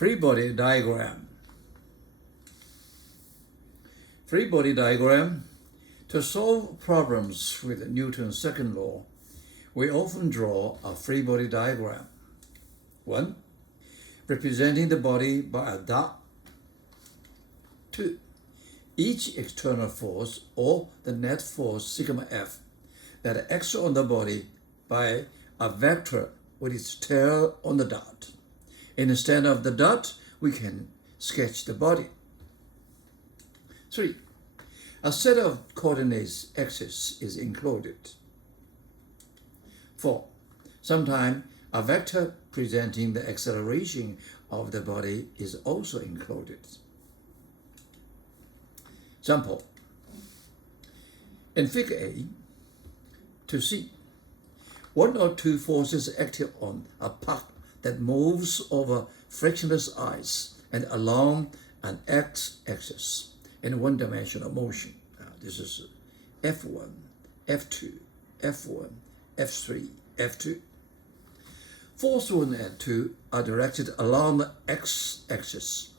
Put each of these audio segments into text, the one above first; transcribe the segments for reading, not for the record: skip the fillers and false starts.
Free body diagram. Free body diagram. To solve problems with Newton's second law, we often draw a free body diagram. 1. Representing the body by a dot. 2. Each external force, or the net force sigma F, that acts on the body by a vector with its tail on the dot. Instead of the dot, we can sketch the body. 3. A set of coordinates axes is included. 4. Sometimes a vector presenting the acceleration of the body is also included. Example. In Figure A, to see, one or two forces acting on a puck that moves over frictionless ice and along an x-axis in one-dimensional motion. This is F1, F2, F1, F3, F2. Force 1 and 2 are directed along the x-axis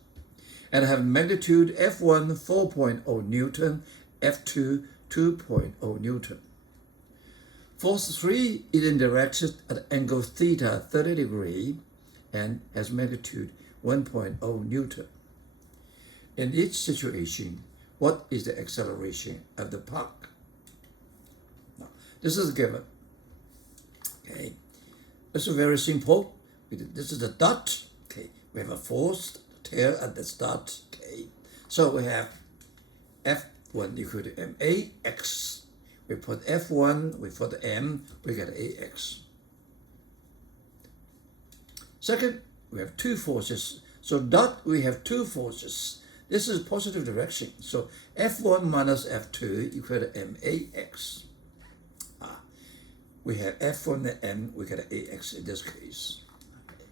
and have magnitude F1 4.0 Newton, F2 2.0 Newton. Force 3 is directed at angle theta 30 degrees and has magnitude 1.0 Newton. In each situation, what is the acceleration of the puck? Now, this is given. Okay, this is very simple. This is the dot. Okay, we have a force tail at this dot. Okay, so we have F1 equal to max. We put F1, we put m, we get ax. Second, we have two forces. So dot, we have two forces. This is positive direction. So F1 minus F2 equal to max. We have F1 and m, we get ax in this case. Okay.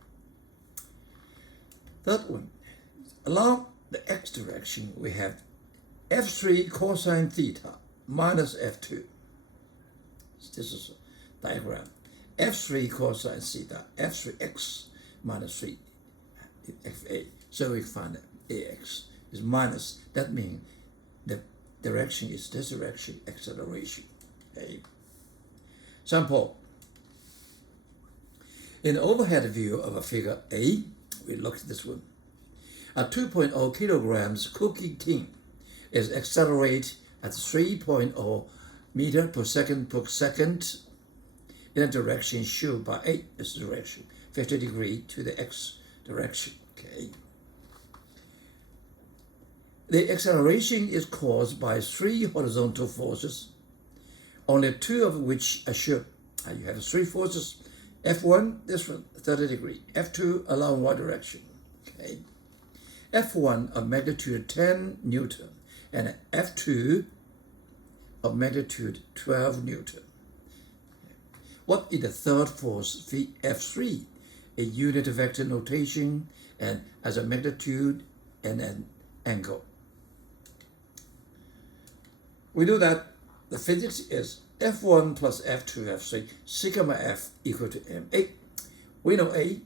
Third one, along the x direction, we have F3 cosine theta minus F2. This is a diagram. F3 cosine theta, F3x minus 3 Fa. So we find that ax is minus. That means the direction is this direction, acceleration. Okay. Example. In the overhead view of a figure A, we look at this one. A 2.0 kilograms cookie tin is accelerated at 3.0 meter per second in a direction shown by 8 this direction, 50 degrees to the x direction. Okay. The acceleration is caused by 3 horizontal forces, only 2 of which are shown. You have 3 forces. F1, this one, 30 degrees. F2 along one direction. Okay. F1 of magnitude 10 Newton and F2 of magnitude 12 Newton. What is the third force, F3? A unit vector notation and as a magnitude and an angle. We know that the physics is F1 plus F2, F3, sigma F equal to ma. We know A.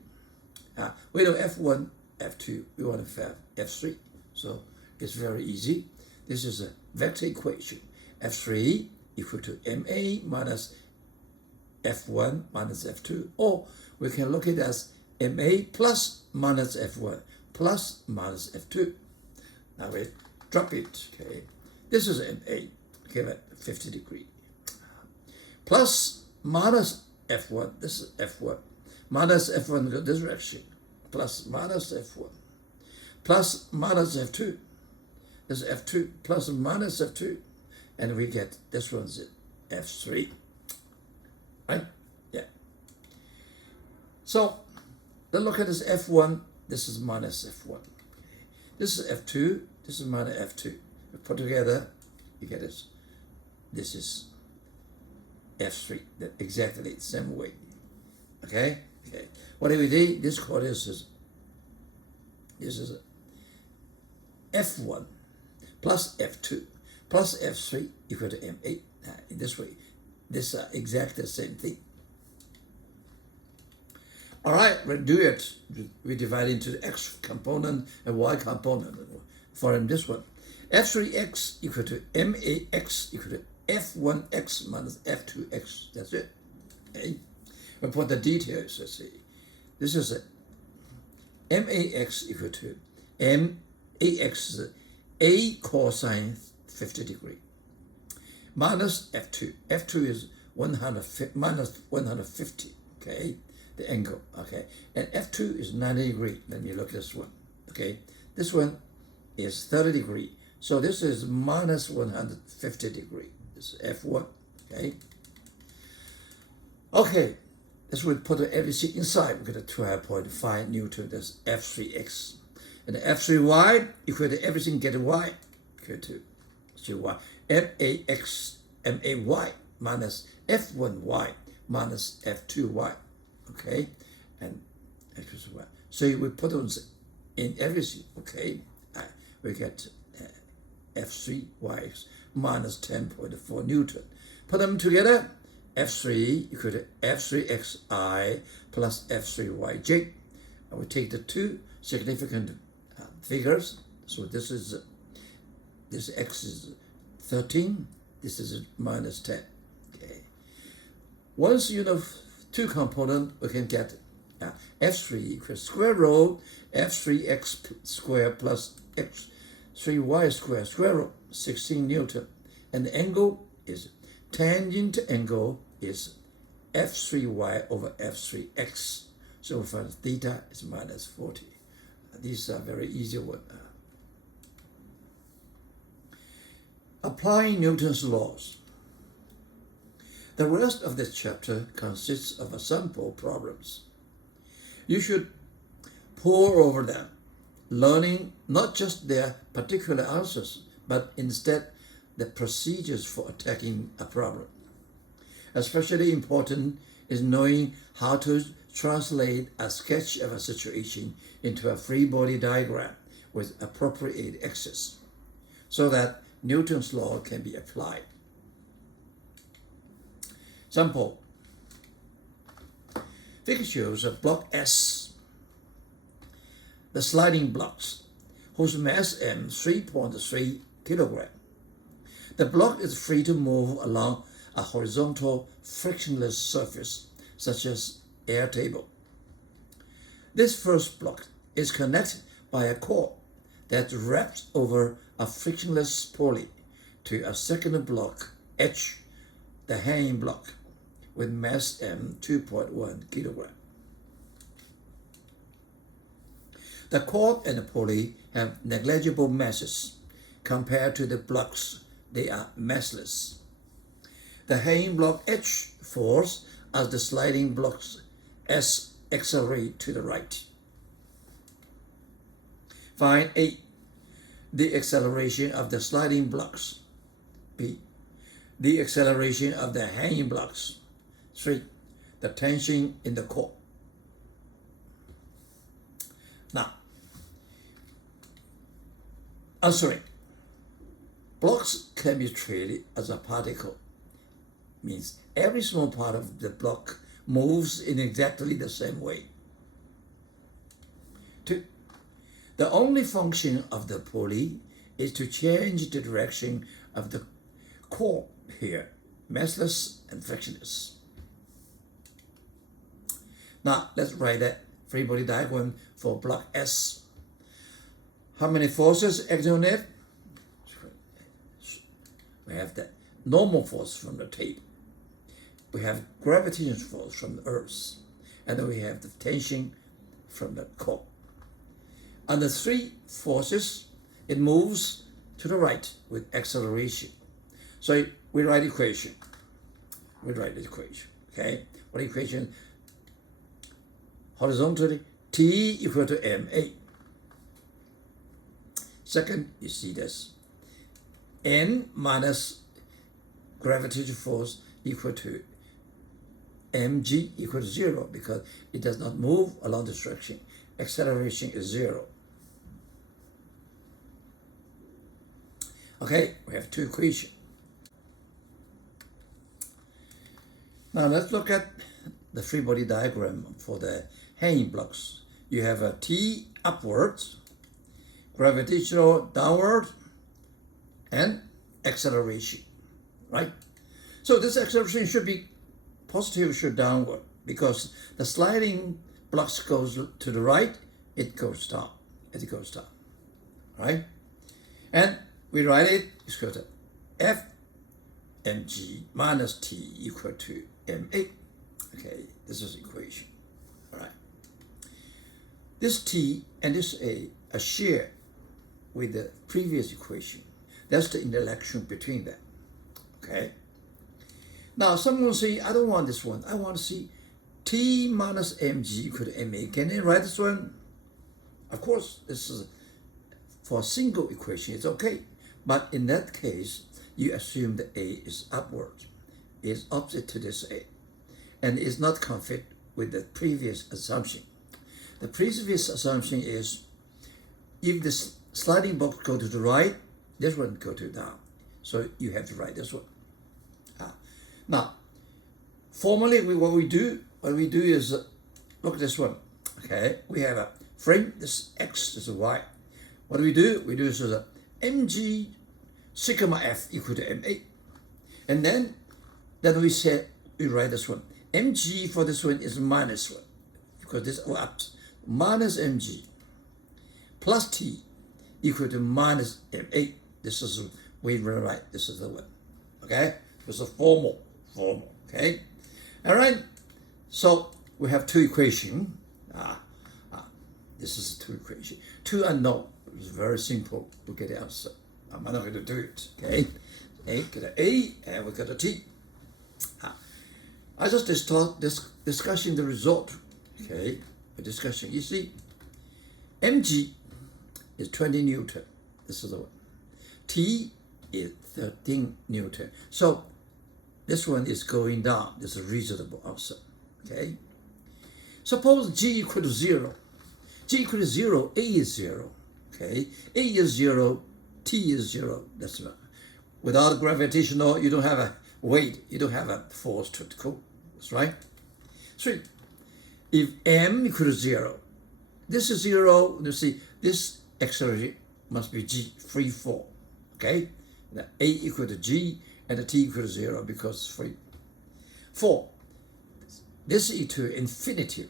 We know F1, F2. We want to find F3. So it's very easy. This is a vector equation. F3 equal to ma minus F1 minus F2. Or we can look at it as ma plus minus F1 plus minus F2. Now we drop it. Okay. This is ma. Give it 50 degrees. Plus minus F1, this is F1. Minus F1 go this direction. Plus minus F1. Plus minus F2. This is F2 plus minus F2. And we get this one's F3. Right? Yeah. So then look at this F1. This is minus F1. This is F2. This is minus F2. We put together, you get this. This is F3, exactly the same way. Okay? Okay. What do we do? This coordinate is F1 plus F2 plus F3 equal to M8. In this way, this is exactly the same thing. All right, we'll do it. We divide into x component and y component for this one. F3x equal to max equal to f1x minus f2x. That's it. Okay. We put the details. Let's see. This is a max equal to max a cosine 50 degree minus f2. F2 is 100 minus 150. Okay, the angle. Okay, and f2 is 90 degree. Let me look at this one. Okay, this one is 30 degree. So this is minus 150 degree. This is f1. Okay. Okay, let's put everything inside. We're going to 12.5 Newton. That's f3x. And the f3y equal to everything get y equal to y. max may minus f1y minus f2y. Okay, and f2y. So we put those in everything. Okay, we get f3y minus 10.4 Newton. Put them together. F3 equal to f3xi plus f3yj. And we take the two significant figures. So this x is 13. This is minus 10. Okay. Once you know two components, we can get f3 equals square root f3x squared plus x3y square root 16 Newton. And the angle is tangent angle is f3y over f3x. So for theta is minus 40. These are very easy ones. Applying Newton's laws. The rest of this chapter consists of sample problems. You should pore over them, learning not just their particular answers, but instead the procedures for attacking a problem. Especially important is knowing how to translate a sketch of a situation into a free body diagram with appropriate axes, so that Newton's law can be applied. Sample. Figure shows a block S, the sliding blocks, whose mass m 3.3 kilogram. The block is free to move along a horizontal frictionless surface, such as air table. This first block is connected by a cord that wraps over a frictionless pulley to a second block, H, the hanging block, with mass m 2.1 kilogram. The cord and the pulley have negligible masses. Compared to the blocks, they are massless. The hanging block H falls as the sliding blocks S accelerate to the right. Find A, the acceleration of the sliding blocks. B, the acceleration of the hanging blocks. 3, the tension in the core. Now, answering. Blocks can be treated as a particle. Means every small part of the block moves in exactly the same way. 2, the only function of the pulley is to change the direction of the core here, massless and frictionless. Now, let's write that free body diagram for block S. How many forces acting on it? We have the normal force from the table. We have gravitational force from the Earth. And then we have the tension from the core. Under 3 forces, it moves to the right with acceleration. So we write the equation. Okay? What equation? Horizontally, T equal to ma. Second, you see this. N minus gravitational force equal to mg equal to 0 because it does not move along this direction. Acceleration is 0. Okay, we have 2 equations. Now let's look at the free body diagram for the hanging blocks. You have a T upwards, gravitational downward, and acceleration, right? So this acceleration should be positive, should downward, because the sliding blocks goes to the right, it goes down, right? And we write it, it's equal to F mg minus T equal to ma. Okay, this is equation, all right? This T and this A are shared with the previous equation. That's the interaction between them, okay? Now, someone will say, I don't want this one. I want to see T minus mg equal to ma. Can I write this one? Of course, this is for a single equation, it's okay. But in that case, you assume the A is upward, is opposite to this A, and is not conflict with the previous assumption. The previous assumption is if this sliding box go to the right, this one go to down. So you have to write this one. Now, formally, what we do is, look at this one. Okay, we have a frame, this X, this is Y. What do? We do is a mg sigma F equal to ma. And then we write this one. Mg for this one is minus 1, because this is up. Minus mg plus T equal to minus ma. This is, we write, this is the one. Okay, this is formal, okay? All right, so we have two equations. This is two equations. Two unknown. It's very simple to get the answer. I'm not going to do it, okay? We got an A and we got a T. I just discussing the result, okay? A discussion. You see, mg is 20 Newton. This is the one. T is 13 Newton. So this one is going down. This is a reasonable answer, okay? Suppose G equal to 0. G equal to 0, A is 0, okay? A is 0, T is 0. That's right. Without gravitational, you don't have a weight. You don't have a force to go. That's right. 3. If m equal to 0, this is 0. You see, this acceleration must be g free fall. Okay? The a equal to g and the t equal to 0 because it's free. 4. This is to infinity,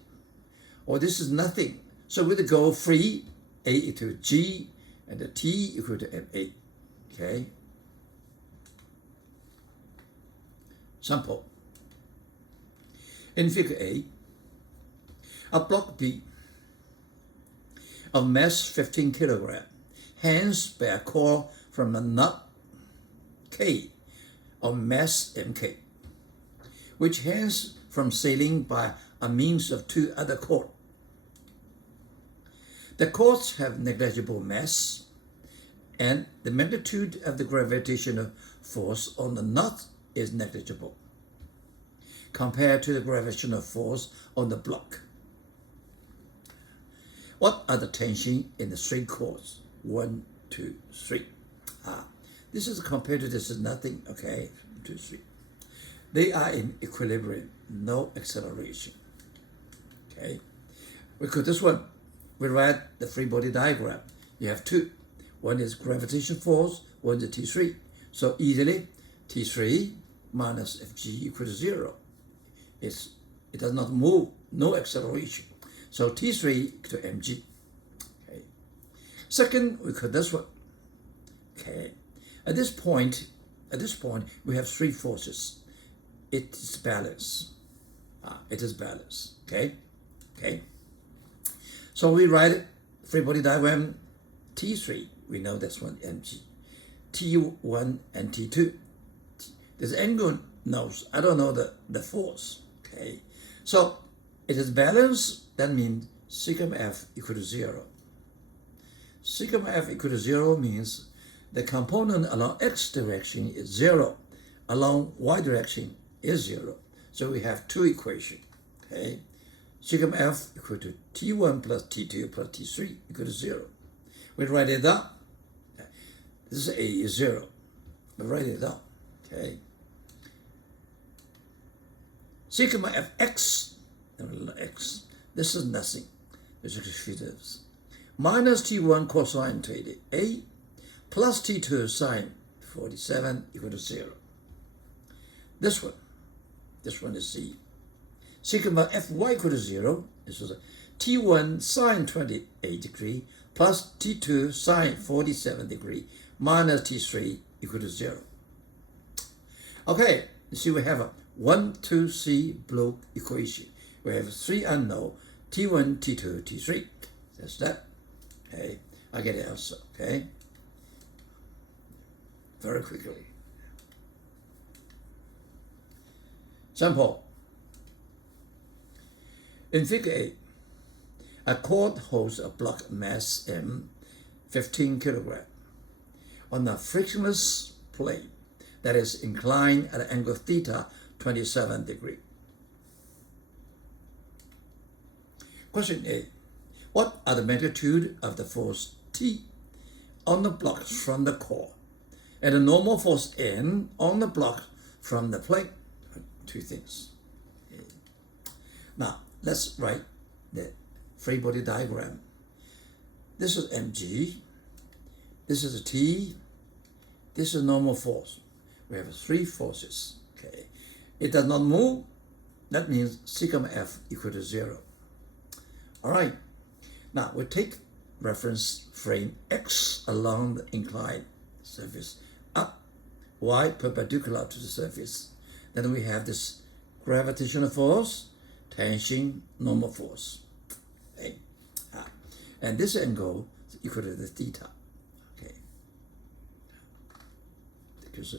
or this is nothing. So we go free, a equal to g and the t equal to ma. Okay? Sample. In figure A block B of mass 15 kilogram hangs by a cord from a nut K of mass mk, which hangs from ceiling by a means of 2 other cords. The cords have negligible mass, and the magnitude of the gravitational force on the nut is negligible compared to the gravitational force on the block. What are the tension in the 3 cords? 1, 2, 3. This is compared to this is nothing, okay? 2, 3. They are in equilibrium, no acceleration. Okay? We could this one, we write the free body diagram. You have 2. One is gravitational force, one is T3. So easily, T3 minus Fg equals 0. It does not move, no acceleration. So T3 to mg. Okay. Second, we got this one. Okay. At this point, we have 3 forces. It is balanced. It is balanced. Okay. Okay. So we write free body diagram. T3, we know that's one mg. T1 and T2. This angle knows. I don't know the force. Okay. So it is balanced. That means sigma F equal to 0. Sigma F equal to 0 means the component along x direction is 0. Along y direction is 0. So we have 2 equations. Okay. Sigma F equal to T1 plus T2 plus T3 equal to 0. We write it down. This A is 0. We write it down. Okay. Sigma Fx, x This is nothing. This is minus T1 cosine 28 plus T2 sine 47 equal to 0. This one is C. Sigma Fy equal to 0. This is T1 sine 28 degree plus T2 sine 47 degree minus T3 equal to 0. Okay, you see we have a 1, 2, 3 block equation. We have 3 unknown, T1, T2, T3. That's that. Okay, I get the answer. Okay, very quickly. Sample. In Figure 8, a cord holds a block mass M, 15 kilogram, on a frictionless plane that is inclined at an angle theta 27 degree. Question A. What are the magnitude of the force T on the block from the core and the normal force N on the block from the plane? Two things. Okay. Now, let's write the free body diagram. This is mg, this is a T, this is normal force. We have 3 forces. Okay, it does not move. That means sigma F equal to 0. All right. Now we take reference frame X along the inclined surface up, Y perpendicular to the surface. Then we have this gravitational force, tension, normal force. Okay. And this angle is equal to the theta. Okay. Because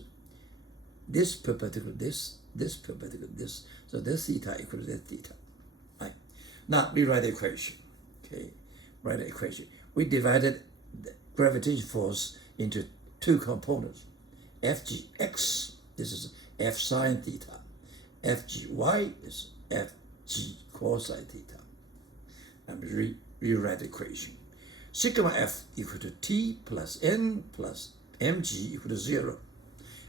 this perpendicular this perpendicular this. So this theta equal to that theta. Right. Now we write the equation. Okay. Write the equation. We divided the gravitational force into 2 components. Fgx, this is F sine theta. Fgy is Fg cosine theta. And we rewrite the equation. Sigma F equal to T plus N plus mg equal to 0.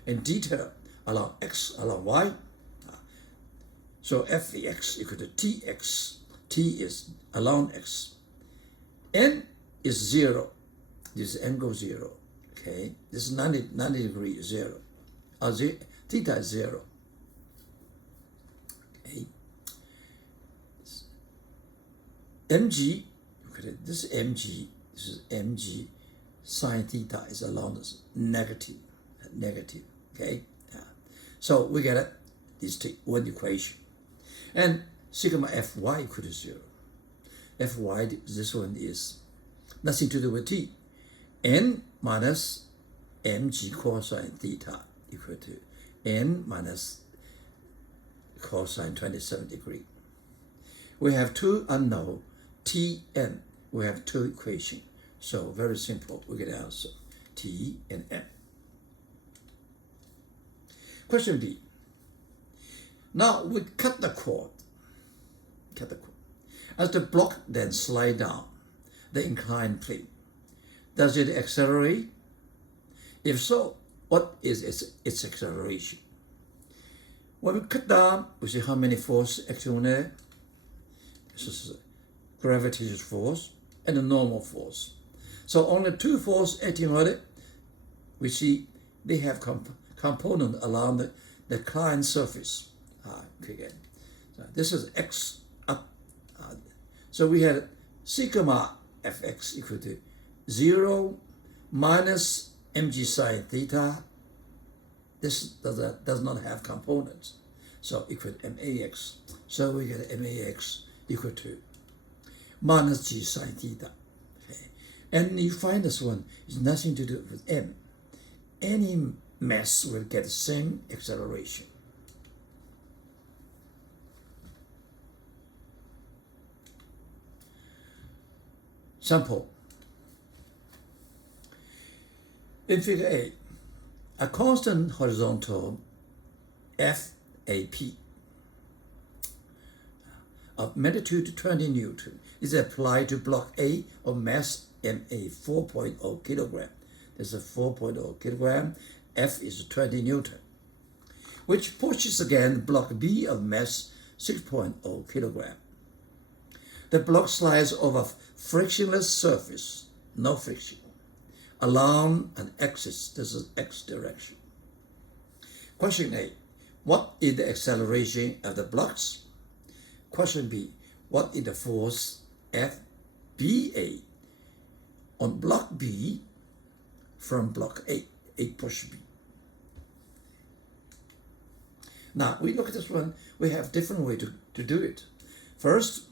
And theta along x along y. So Fx equal to Tx. T is along x. N is 0. This angle 0. Okay, this is 90 degree 0. Theta is 0. Okay. Mg, this is mg. This is mg. Sine theta is along this negative. Okay. So we get it. This one equation, and sigma Fy equal to 0. Fy, this one is nothing to do with T. N minus mg cosine theta equal to N minus cosine 27 degree. We have 2 unknown, T, N. We have 2 equations. So very simple, we get the answer, T and N. Question B. Now we cut the cord. As the block then slide down the inclined plane, does it accelerate? If so, what is its acceleration? When we cut down, we see how many forces acting on there. This is gravitational force and the normal force. So only 2 forces acting on it. We see they have component along the inclined surface. Okay. So this is x up. So we had sigma Fx equal to 0 minus mg sine theta. This does not have components. So equal to max. So we get max equal to minus g sine theta. Okay. And you find this one is nothing to do with m. Any mass will get the same acceleration. Sample. In Figure 8, a constant horizontal FAP of magnitude 20 Newton is applied to block A of mass MA 4.0 kilogram. There's a 4.0 kilogram. F is 20 Newton, which pushes again block B of mass 6.0 kilogram. The block slides over frictionless surface, no friction, along an axis. This is x direction. Question A, what is the acceleration of the blocks? Question B, what is the force FBA on block B from block A push B? Now, we look at this one, we have different way to do it. First,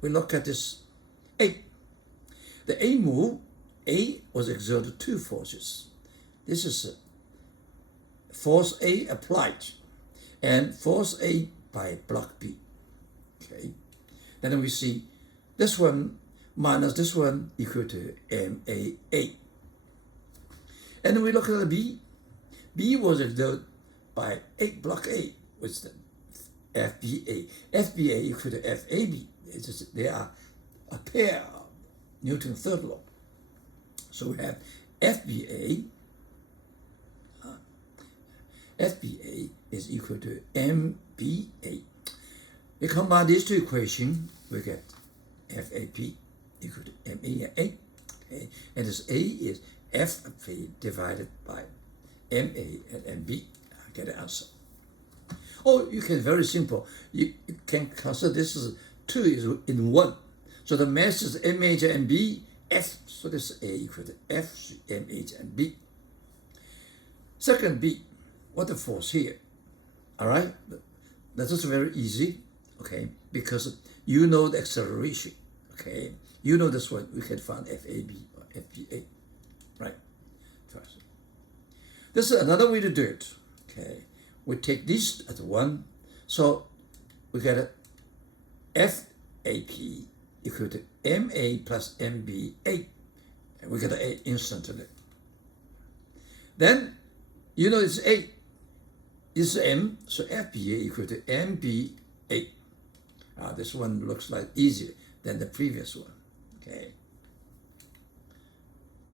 we look at this A. The A move, A was exerted two forces. This is force A applied and force A by block B. Okay. Then we see this one minus this one equal to MAA. And then we look at the B. B was exerted by block A, which is the FBA. FBA equal to FAB. They are a pair of Newton's third law. So we have FBA. FBA is equal to MBA. We combine these two equations, we get FAP equal to MAA. Okay. And this A is FP divided by MA and MB. I get the answer. Or you can, very simple, you can consider this is 2 is in 1. So the mass is MH and B, F. So this is A equal to F, MH and B. Second B, what the force here? All right, that is very easy, okay, because you know the acceleration, okay. You know this one, we can find FAB or FBA, right? First. This is another way to do it, okay. We take this as 1, so we get a FAP equal to MA plus MBA, and we get an A instantly. Then, you know it's A, it's M, so FBA equal to MBA. This one looks like easier than the previous one, okay.